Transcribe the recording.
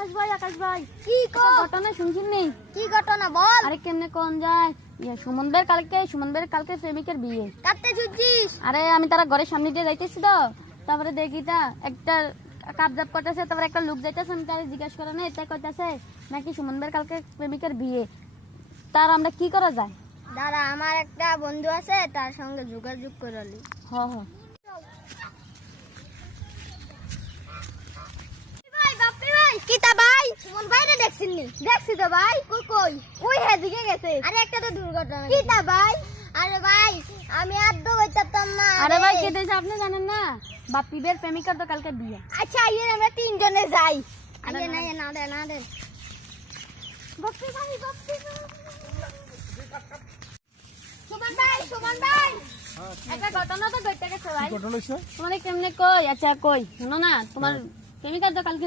আকাশ ভাই কি কো ঘটনা শুনছেন নি? কি ঘটনা বল। আরে কেমনে কোন যায় সুমন ভাইয়ের কালকে প্রেমিকের বিয়ে। কাটতে ছুটছিস? আরে আমি তারা ঘরের সামনে দিয়ে যাইতেছি তো, তারপরে দেখি তা একটা কাবজাব করতেছে, তারপরে একটা লোক যাইতেছে, আমি তারে জিজ্ঞাসা করে না, এটা কইতাছে নাকি সুমন ভাইয়ের কালকে প্রেমিকের বিয়ে। তার আমরা কি করা যায়? দাদা আমার একটা বন্ধু আছে, তার সঙ্গে যোগাযোগ করলি। হ হ ভাই বাপ্পি ভাই কিতা ভাই সুমন ভাইরে দেখছিস নি? দেখছি তো ভাই। কই কই? ওই হেদিকে গেছে। আরে একটা তো দুর্ঘটনা। কিতা ভাই? আরে ভাই আমি আর তো হইতাম না। আরে ভাই কেটেছে আপনি জানেন না, বাপ্পি ভাইয়ের প্রেমিকার তো কালকে বিয়ে। আচ্ছা আইয়ে আমরা তিনজনে যাই। আরে আইয়ে না। না দে বাপ্পি ভাই সুমন ভাই একটা ঘটনা তো ঘটে গেছে ভাই। ঘটনা হয়েছে? তোমাদের কেমনে কই, আচ্ছা কই শোনো না, তোমার প্রেমিকার তো কালকে